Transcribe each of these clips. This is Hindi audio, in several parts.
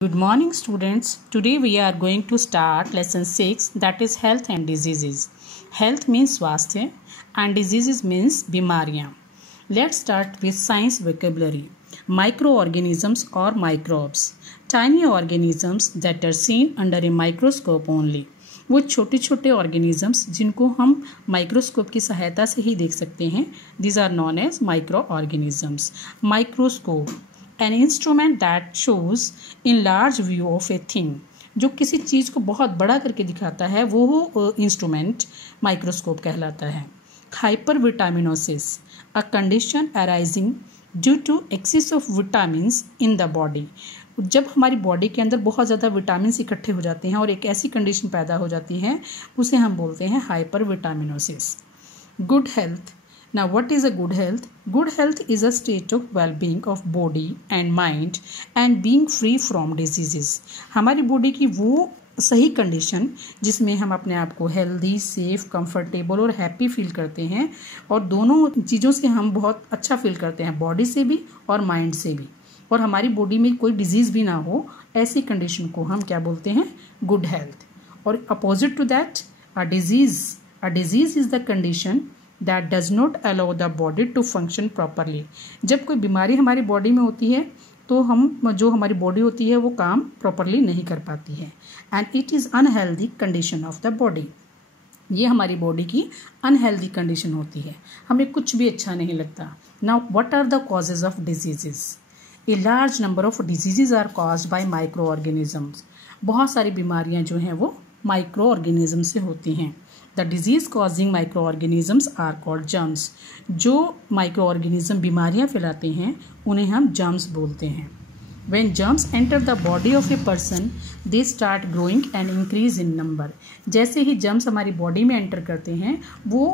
Good morning students. Today we are going to start lesson 6, that is health and diseases. Health means स्वास्थ्य and diseases means बीमारियां. Let's start with science vocabulary. Microorganisms or microbes. Tiny organisms that are seen under a microscope only. वो छोटे छोटे ऑर्गेनिजम्स जिनको हम माइक्रोस्कोप की सहायता से ही देख सकते हैं. These are known as microorganisms. Microscope, an instrument that shows in large view of a thing. जो किसी चीज़ को बहुत बड़ा करके दिखाता है वो इंस्ट्रूमेंट माइक्रोस्कोप कहलाता है. Hypervitaminosis, a condition arising due to excess of vitamins in the body. जब हमारी बॉडी के अंदर बहुत ज़्यादा विटामिन इकट्ठे हो जाते हैं और एक ऐसी कंडीशन पैदा हो जाती है उसे हम बोलते हैं hypervitaminosis. Good health. Now what is a good health? Good health is a state of well-being of body and mind and being free from diseases. हमारी बॉडी की वो सही कंडीशन जिसमें हम अपने आप को हेल्दी, सेफ, कंफर्टेबल और हैप्पी फील करते हैं और दोनों चीज़ों से हम बहुत अच्छा फील करते हैं, बॉडी से भी और माइंड से भी, और हमारी बॉडी में कोई डिजीज़ भी ना हो, ऐसी कंडीशन को हम क्या बोलते हैं? Good health. और opposite to that a disease is the condition that does not allow the body to function properly. जब कोई बीमारी हमारी बॉडी में होती है तो जो हमारी बॉडी होती है वो काम प्रॉपरली नहीं कर पाती है. And it is unhealthy condition of the body. ये हमारी बॉडी की अनहेल्दी कंडीशन होती है, हमें कुछ भी अच्छा नहीं लगता. Now what are the causes of diseases? A large number of diseases are caused by micro organisms. बहुत सारी बीमारियां जो हैं वो माइक्रो ऑर्गेनिज्म से होती हैं. The disease causing micro organisms are called germs. जो माइक्रो ऑर्गेनिज्म बीमारियां फैलाते हैं उन्हें हम जर्म्स बोलते हैं. When germs enter the body of a person, they start growing and increase in number. जैसे ही जर्म्स हमारी बॉडी में एंटर करते हैं वो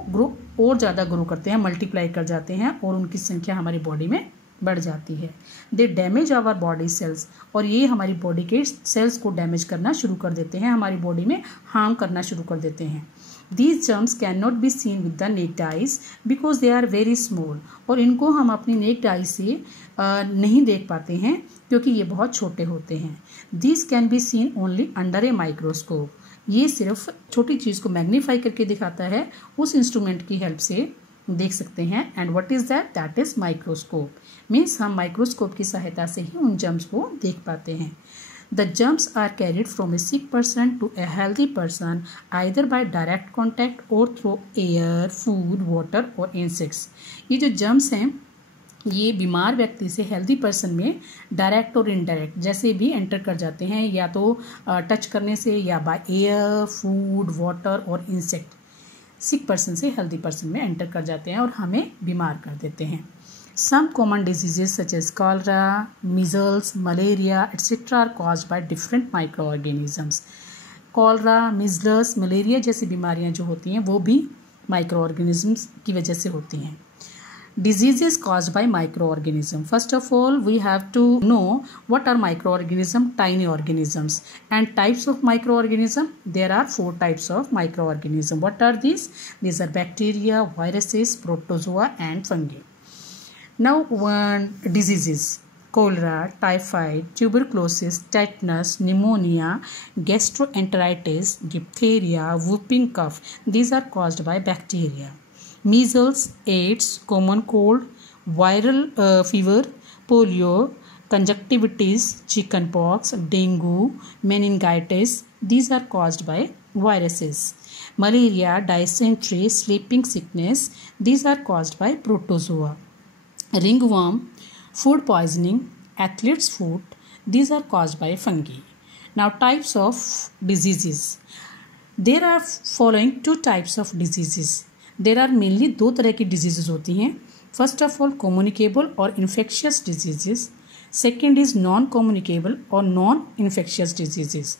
और ज़्यादा ग्रो करते हैं, मल्टीप्लाई कर जाते हैं और उनकी संख्या हमारी बॉडी में बढ़ जाती है. दे डैमेज आवर बॉडी सेल्स. और ये हमारी बॉडी के सेल्स को डैमेज करना शुरू कर देते हैं, हमारी बॉडी में हार्म करना शुरू कर देते हैं. These germs cannot be seen with the naked eyes because they are very small. और इनको हम अपनी naked eye से नहीं देख पाते हैं क्योंकि ये बहुत छोटे होते हैं. These can be seen only under a microscope. ये सिर्फ छोटी चीज़ को मैग्नीफाई करके दिखाता है, उस इंस्ट्रूमेंट की हेल्प से देख सकते हैं. And what is that? That is microscope. Means हम माइक्रोस्कोप की सहायता से ही उन जर्म्स को देख पाते हैं. The germs are carried from a sick person to a healthy person either by direct contact or through air, food, water or insects. ये जो जर्म्स हैं ये बीमार व्यक्ति से हेल्दी पर्सन में डायरेक्ट और इनडायरेक्ट जैसे भी एंटर कर जाते हैं, या तो टच करने से या बाय एयर, फूड, वाटर और इंसेक्ट. सिक पर्सन से हेल्दी पर्सन में एंटर कर जाते हैं और हमें बीमार कर देते हैं. Some common diseases such as cholera, measles, malaria, etc. are caused by different microorganisms. Cholera, measles, malaria जैसी बीमारियां जो होती हैं वो भी microorganisms की वजह से होती हैं. Diseases caused by microorganisms. First of all, we have to know what are microorganisms, tiny organisms, and types of microorganisms. There are 4 types of microorganisms. What are these? These are bacteria, viruses, protozoa, and fungi. Now diseases: cholera, typhoid, tuberculosis, tetanus, pneumonia, gastroenteritis, diphtheria, whooping cough. These are caused by bacteria. Measles, AIDS, common cold, viral fever, polio, conjunctivitis, chickenpox, dengue, meningitis. These are caused by viruses. Malaria, dysentery, sleeping sickness. These are caused by protozoa. Ringworm, food poisoning, athlete's foot. These are caused by fungi. Now types of diseases. There are following 2 types of diseases. There are mainly 2 तरह की diseases होती हैं. First of all, communicable और infectious diseases. Second is non-communicable or non-infectious diseases.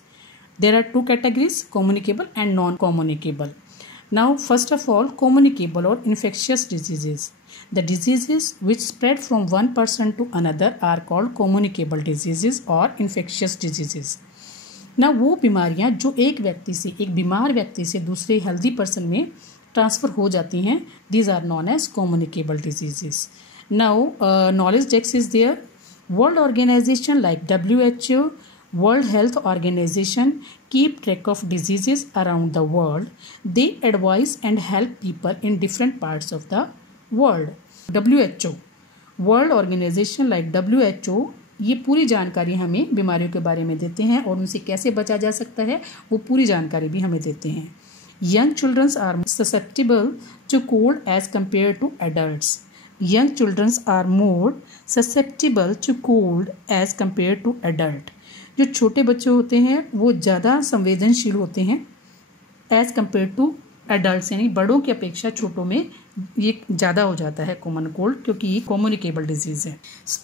There are 2 categories, communicable and non-communicable. Now first of all, communicable or infectious diseases. The diseases which spread from one person to another are called communicable diseases or infectious diseases. Now वो बीमारियां जो एक बीमार व्यक्ति से दूसरे हेल्दी पर्सन में ट्रांसफ़र हो जाती हैं, these are known as communicable diseases. Now knowledge desk is there. World Organization like WHO, World Health Organization keep track of diseases around the world. They advise and help people in different parts of the world. WHO, World Organization like WHO, ये पूरी जानकारी हमें बीमारियों के बारे में देते हैं और उनसे कैसे बचा जा सकता है वो पूरी जानकारी भी हमें देते हैं. Young children are susceptible to cold as compared to adults. Young children are more susceptible to cold as compared to adult. जो छोटे बच्चे होते हैं वो ज़्यादा संवेदनशील होते हैं एज कम्पेयर टू एडल्ट, यानी बड़ों की अपेक्षा छोटों में ये ज़्यादा हो जाता है कॉमन कोल्ड, क्योंकि ये कम्युनिकेबल डिजीज़ है.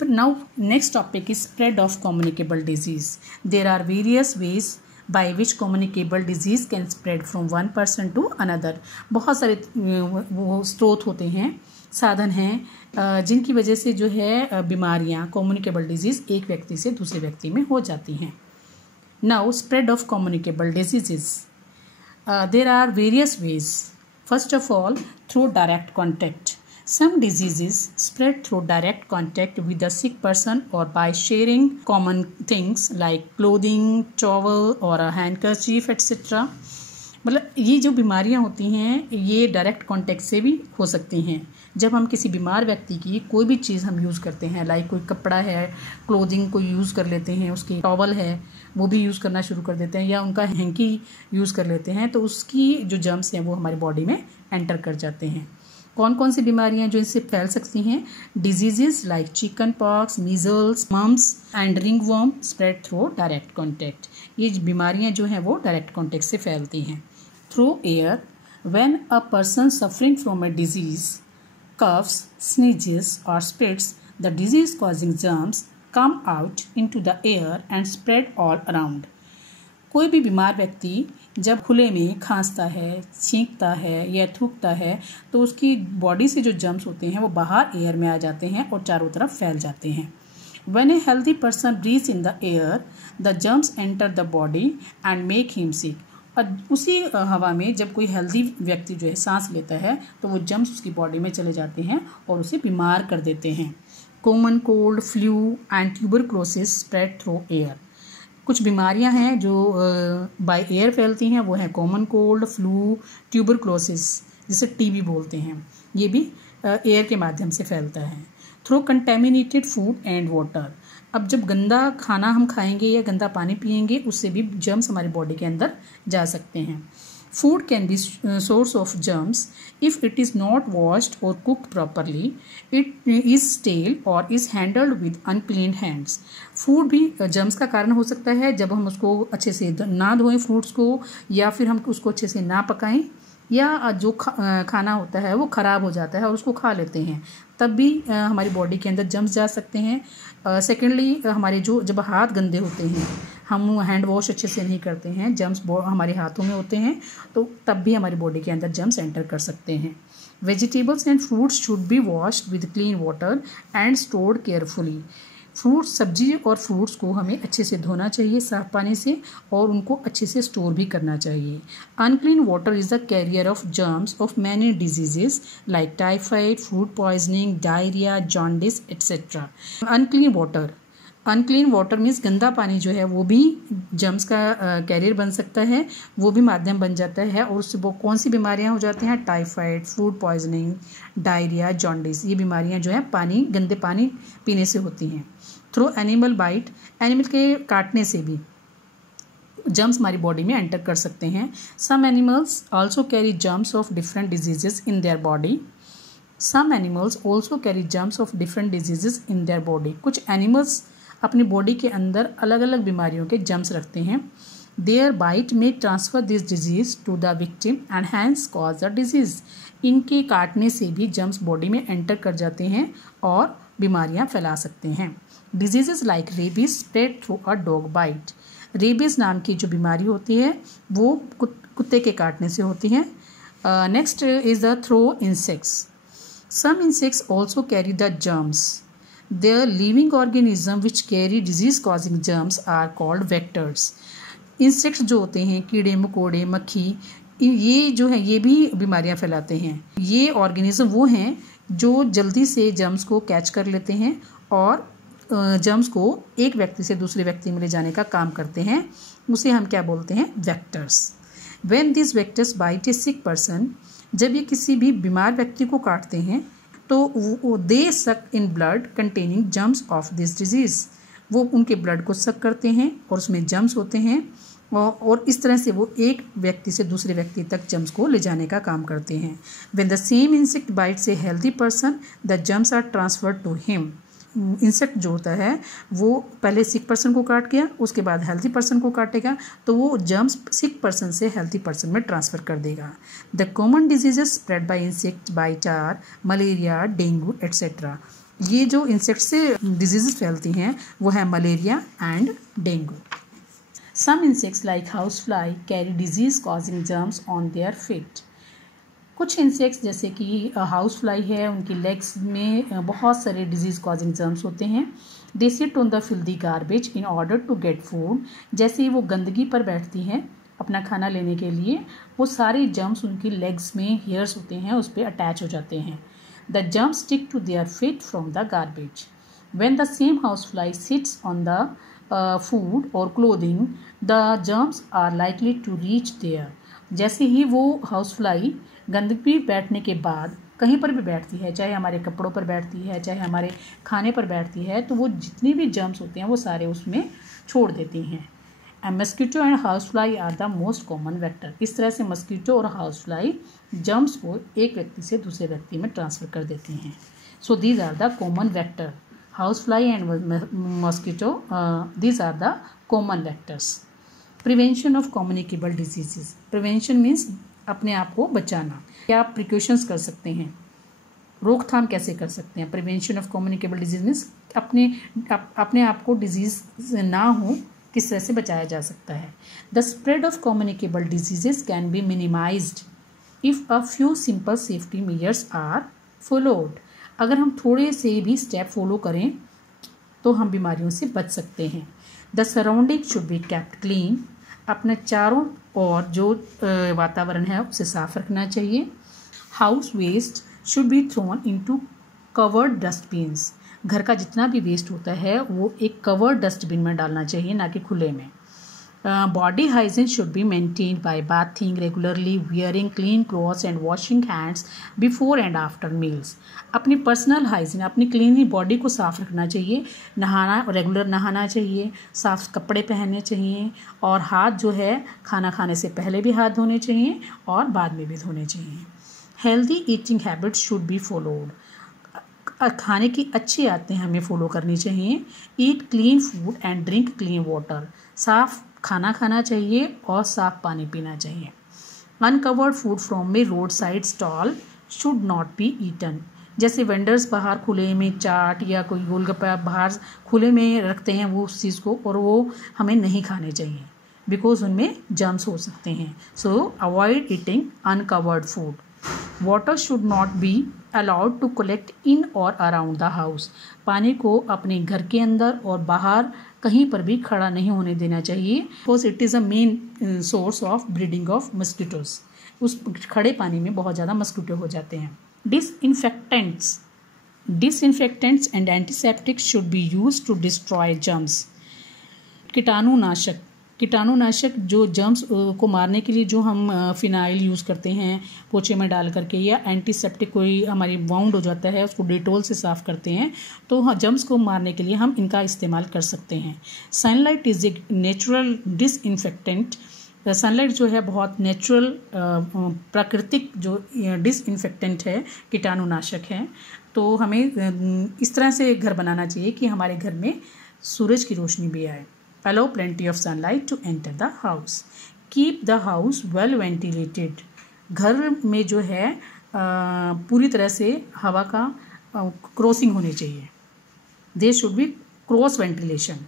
Now next topic is spread of communicable disease. There are various ways by which communicable disease can spread from one person to another. बहुत सारे वो स्रोत होते हैं, साधन हैं जिनकी वजह से जो है बीमारियां कम्युनिकेबल डिजीज़ एक व्यक्ति से दूसरे व्यक्ति में हो जाती हैं. Now spread of communicable disease. There are various ways. First of all through direct contact. Some diseases spread through direct contact with the sick person or by sharing common things like clothing, towel or a handkerchief etc. मतलब ये जो बीमारियां होती हैं ये डायरेक्ट कांटेक्ट से भी हो सकती हैं. जब हम किसी बीमार व्यक्ति की कोई भी चीज़ हम यूज़ करते हैं, लाइक कोई कपड़ा है, क्लोथिंग को यूज़ कर लेते हैं, उसकी टॉवल है वो भी यूज़ करना शुरू कर देते हैं, या उनका हैंकी यूज़ कर लेते हैं, तो उसकी जो जर्म्स हैं वो हमारी बॉडी में एंटर कर जाते हैं. कौन कौन सी बीमारियां जो इससे फैल सकती हैं? Diseases like chicken pox, measles, mumps and ringworm spread through direct contact. ये बीमारियां जो हैं वो डायरेक्ट कॉन्टैक्ट से फैलती हैं. Through air. When a person suffering from a disease coughs, sneezes or spits, the disease causing germs come out into the air and spread all around. कोई भी बीमार व्यक्ति जब खुले में खांसता है, छींकता है या थूकता है तो उसकी बॉडी से जो जर्म्स होते हैं वो बाहर एयर में आ जाते हैं और चारों तरफ फैल जाते हैं. When a healthy person breathes in the air, the germs enter the body and make him sick. और उसी हवा में जब कोई हेल्दी व्यक्ति जो है सांस लेता है तो वो जर्म्स उसकी बॉडी में चले जाते हैं और उसे बीमार कर देते हैं. Common cold, flu and tuberculosis spread through air. कुछ बीमारियां हैं जो बाय एयर फैलती हैं, वो हैं कॉमन कोल्ड, फ्लू, ट्यूबरक्लोसिस जिसे टीबी बोलते हैं, ये भी एयर के माध्यम से फैलता है. Through contaminated food and water. अब जब गंदा खाना हम खाएंगे या गंदा पानी पिएंगे उससे भी जर्म्स हमारी बॉडी के अंदर जा सकते हैं. Food can be source of germs if it is not washed और cooked properly, it is stale और is handled with unclean hands. Food भी जर्म्स का कारण हो सकता है जब हम उसको अच्छे से ना धोएं फ्रूट्स को, या फिर हम उसको अच्छे से ना पकाएं, या जो खाना होता है वो ख़राब हो जाता है और उसको खा लेते हैं, तब भी हमारी बॉडी के अंदर जर्म्स जा सकते हैं. सेकेंडली हमारे जब हाथ गंदे होते हैं, हम हैंड वॉश अच्छे से नहीं करते हैं, जर्म्स हमारे हाथों में होते हैं, तो तब भी हमारी बॉडी के अंदर जर्म्स एंटर कर सकते हैं. Vegetables and fruits should be washed with clean water and stored carefully. Fruits, सब्जी और फ्रूट्स को हमें अच्छे से धोना चाहिए साफ पानी से और उनको अच्छे से स्टोर भी करना चाहिए. Unclean water is the carrier of germs of many diseases like typhoid, food poisoning, diarrhoea, jaundice etcetera. Unclean water means गंदा पानी जो है वो भी जर्म्स का कैरियर बन सकता है, वो भी माध्यम बन जाता है, और उससे वो कौन सी बीमारियां हो जाती हैं? Typhoid, food poisoning, diarrhoea, jaundice. ये बीमारियां जो है गंदे पानी पीने से होती हैं. Through animal bite. एनिमल के काटने से भी जर्म्स हमारी बॉडी में एंटर कर सकते हैं. Some animals also carry germs of different diseases in their body. Some animals also carry germs of different diseases in their body. कुछ एनिमल्स अपनी बॉडी के अंदर अलग अलग बीमारियों के जर्म्स रखते हैं. Their bite may transfer this disease to the victim and hence cause the disease. इनके काटने से भी जर्म्स बॉडी में एंटर कर जाते हैं और बीमारियां फैला सकते हैं. Diseases like rabies spread through a dog bite. Rabies नाम की जो बीमारी होती है वो कुत्ते के काटने से होती है. Next is the through insects. Some insects also carry the germs. Their living organism which carry disease causing germs are called vectors. Insects जो होते हैं, कीड़े मकोड़े, मक्खी, ये जो है ये भी बीमारियां फैलाते हैं. ये ऑर्गेनिज्म वो हैं जो जल्दी से जर्म्स को कैच कर लेते हैं और जर्म्स को एक व्यक्ति से दूसरे व्यक्ति में ले जाने का काम करते हैं, उसे हम क्या बोलते हैं? Vectors. When this vectors bite a sick person, जब ये किसी भी बीमार व्यक्ति को काटते हैं तो दे सक in blood containing germs of this disease, वो उनके ब्लड को सक करते हैं और उसमें जर्म्स होते हैं और इस तरह से वो एक व्यक्ति से दूसरे व्यक्ति तक जर्म्स को ले जाने का काम करते हैं। When the same insect bites a healthy person the germs are transferred to him. Insect जो होता है वो पहले सिक पर्सन को काट गया, उसके बाद हेल्दी पर्सन को काटेगा तो वो जर्म्स सिक पर्सन से हेल्दी पर्सन में ट्रांसफ़र कर देगा। The common diseases spread by insect bite are malaria, dengue etcetera. ये जो इंसेक्ट से डिजीजेस फैलती हैं वो है malaria and dengue. Some insects like house fly carry disease causing germs on their feet. कुछ इंसेक्ट्स जैसे कि हाउस फ्लाई है, उनकी लेग्स में बहुत सारे डिजीज़ कॉजिंग जर्म्स होते हैं। They sit on the filthy garbage in order to get food. जैसे ही वो गंदगी पर बैठती हैं अपना खाना लेने के लिए, वो सारे जर्म्स उनकी लेग्स में हेयर्स होते हैं उस पर अटैच हो जाते हैं। The germs stick to their feet from the garbage. When the same house fly sits on the food और clothing the germs are likely to reach there. जैसे ही वो हाउस फ्लाई गंदगी बैठने के बाद कहीं पर भी बैठती है, चाहे हमारे कपड़ों पर बैठती है, चाहे हमारे खाने पर बैठती है, तो वो जितने भी जर्म्स होते हैं वो सारे उसमें छोड़ देती हैं। And mosquito and house fly are the most common vector. इस तरह से मस्कीटो और हाउस फ्लाई जर्म्स को एक व्यक्ति से दूसरे व्यक्ति में ट्रांसफ़र कर देती हैं। So these are the common vector. House fly and mosquito, these are the common vectors. Prevention of communicable diseases. Prevention means अपने आप को बचाना। क्या आप प्रिकॉशंस कर सकते हैं, रोकथाम कैसे कर सकते हैं? Prevention of communicable disease means अपने आप को डिजीज ना हो किस तरह से बचाया जा सकता है। The spread of communicable diseases can be minimized if a few simple safety measures are followed. अगर हम थोड़े से भी स्टेप फॉलो करें तो हम बीमारियों से बच सकते हैं। The surrounding should be kept clean. अपने चारों ओर जो वातावरण है उसे साफ रखना चाहिए। House waste should be thrown into covered dustbins. घर का जितना भी वेस्ट होता है वो एक कवर्ड डस्टबिन में डालना चाहिए, ना कि खुले में। Body hygiene should be maintained by bathing regularly, wearing clean clothes and washing hands before and after meals. अपनी पर्सनल हाइजीन, अपनी क्लीन बॉडी को साफ रखना चाहिए, रेगुलर नहाना चाहिए, साफ कपड़े पहनने चाहिए और हाथ जो है खाना खाने से पहले भी हाथ धोने चाहिए और बाद में भी धोने चाहिए। Healthy eating habits should be followed. खाने की अच्छी आदतें हमें फॉलो करनी चाहिए। Eat clean food and drink clean water. साफ खाना खाना चाहिए और साफ पानी पीना चाहिए। Uncovered food from a road side stall should not be eaten. जैसे वेंडर्स बाहर खुले में चाट या कोई गोलगप्पा बाहर खुले में रखते हैं वो उस चीज़ को, और वो हमें नहीं खाने चाहिए बिकॉज उनमें जर्म्स हो सकते हैं। So avoid eating uncovered food. Water should not be allowed to collect in और अराउंड द हाउस। पानी को अपने घर के अंदर और बाहर कहीं पर भी खड़ा नहीं होने देना चाहिए, because it is a main source of breeding of mosquitoes. उस खड़े पानी में बहुत ज़्यादा मस्किटो हो जाते हैं। Disinfectants and antiseptics should be used to destroy germs. कीटाणुनाशक जो जर्म्स को मारने के लिए जो हम फिनाइल यूज़ करते हैं पोछे में डाल करके, या एंटीसेप्टिक कोई हमारी वाउंड हो जाता है उसको डेटोल से साफ़ करते हैं, तो हाँ जर्म्स को मारने के लिए हम इनका इस्तेमाल कर सकते हैं। Sunlight is a natural disinfectant. Sunlight जो है बहुत नेचुरल प्राकृतिक जो डिसइंफेक्टेंट है, कीटाणुनाशक है। तो हमें इस तरह से घर बनाना चाहिए कि हमारे घर में सूरज की रोशनी भी आए। Allow plenty of sunlight to enter the house. Keep the house well ventilated. घर में जो है पूरी तरह से हवा का क्रॉसिंग होनी चाहिए। There should be cross ventilation.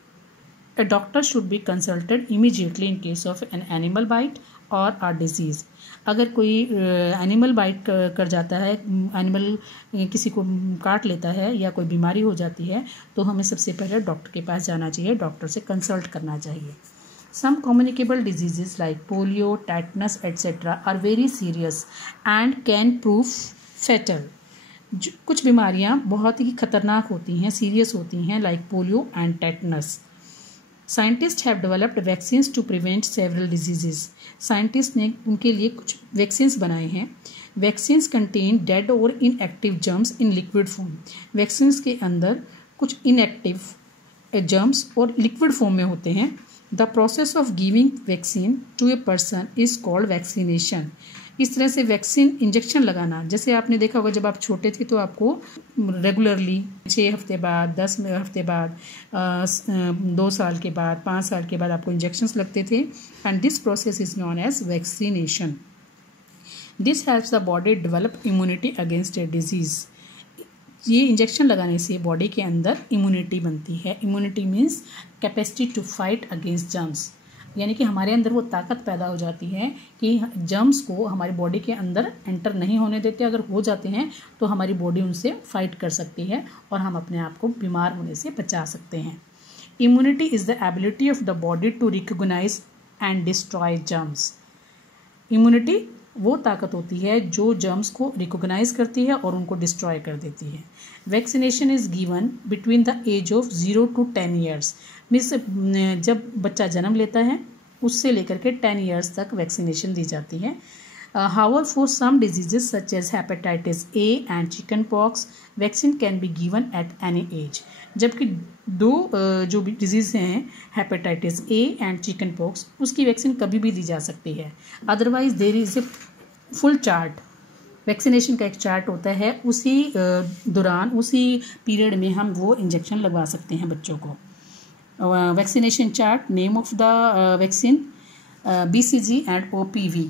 A doctor should be consulted immediately in case of an animal bite or a disease. अगर कोई एनिमल बाइट कर जाता है, एनिमल किसी को काट लेता है या कोई बीमारी हो जाती है, तो हमें सबसे पहले डॉक्टर के पास जाना चाहिए, डॉक्टर से कंसल्ट करना चाहिए। Some communicable diseases like polio, tetanus etcetera are very serious and can prove fatal. कुछ बीमारियां बहुत ही खतरनाक होती हैं, सीरियस होती हैं, like polio and tetanus. Scientist have developed vaccines to prevent several diseases. Scientist ने उनके लिए कुछ वैक्सीन्स बनाए हैं। वैक्सीन्स कंटेन डेड और inactive germs in liquid form. Vaccines के अंदर कुछ इनएक्टिव जर्म्स और लिक्विड फॉर्म में होते हैं। The process of giving vaccine to a person is called vaccination. इस तरह से वैक्सीन इंजेक्शन लगाना, जैसे आपने देखा होगा जब आप छोटे थे तो आपको रेगुलरली 6 हफ्ते बाद, 10 हफ्ते बाद, 2 साल के बाद, 5 साल के बाद आपको इंजेक्शंस लगते थे। And this process is known as vaccination. This helps the body develop immunity against a disease. ये इंजेक्शन लगाने से बॉडी के अंदर इम्यूनिटी बनती है। Immunity means capacity to fight against germs, यानी कि हमारे अंदर वो ताकत पैदा हो जाती है कि जर्म्स को हमारी बॉडी के अंदर एंटर नहीं होने देते। अगर हो जाते हैं तो हमारी बॉडी उनसे फाइट कर सकती है और हम अपने आप को बीमार होने से बचा सकते हैं। Immunity is the ability of the body to recognise and destroy germs. Immunity वो ताकत होती है जो जर्म्स को रिकॉग्नाइज करती है और उनको डिस्ट्रॉय कर देती है। Vaccination is given between the age of 0 to 10 years. Means जब बच्चा जन्म लेता है उससे लेकर के 10 ईयर्स तक वैक्सीनेशन दी जाती है। However for some diseases such as hepatitis A and chicken pox vaccine can be given at any age. जबकि दो जो भी डिजीज़ हैं, hepatitis A and chicken pox, उसकी वैक्सीन कभी भी दी जा सकती है। Otherwise there is a full chart. Vaccination का एक चार्ट होता है, उसी दौरान उसी पीरियड में हम वो इंजेक्शन लगवा सकते हैं बच्चों को। Vaccination chart, name of the vaccine, BCG and OPV,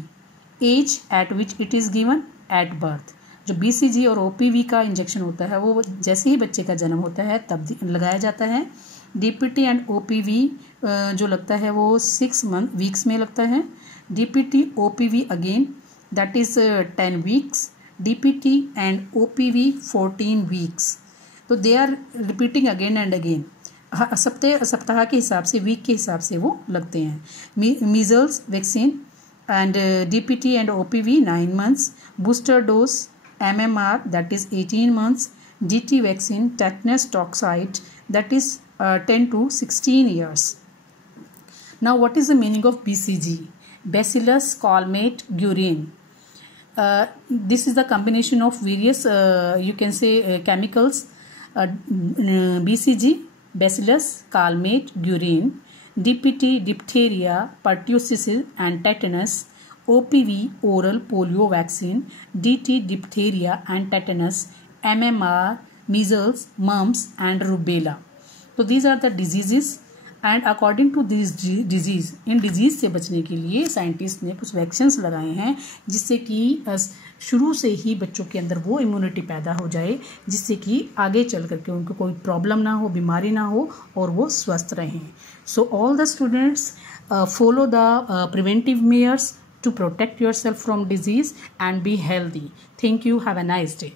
age at which it is given at birth. जो BCG और OPV का इंजेक्शन होता है वो जैसे ही बच्चे का जन्म होता है तब लगाया जाता है। DPT एंड OPV जो लगता है वो 6 वीक्स में लगता है। DPT OPV again that is 10 weeks. DPT and OPV 14 weeks. तो they are repeating again and again. सप्ताह के हिसाब से, वीक के हिसाब से वो लगते हैं। Measles vaccine and DPT and OPV 9 months, booster dose MMR that is 18 months, DT vaccine tetanus toxoid that is 10 to 16 years. Now what is the meaning of BCG? Bacillus calmette guerin. This is the combination of various you can say chemicals. BCG Bacillus calmette guerin, DPT diphtheria, pertussis and tetanus, OPV oral polio vaccine, DT diphtheria and tetanus, MMR measles, mumps and rubella. So these are the diseases and according to this disease, in disease से बचने के लिए साइंटिस्ट ने कुछ वैक्सीन्स लगाए हैं जिससे कि शुरू से ही बच्चों के अंदर वो इम्यूनिटी पैदा हो जाए जिससे कि आगे चल करके उनको कोई प्रॉब्लम ना हो, बीमारी ना हो और वो स्वस्थ रहें। So all the students follow the preventive measures to protect yourself from disease and be healthy. Thank you. Have a nice day.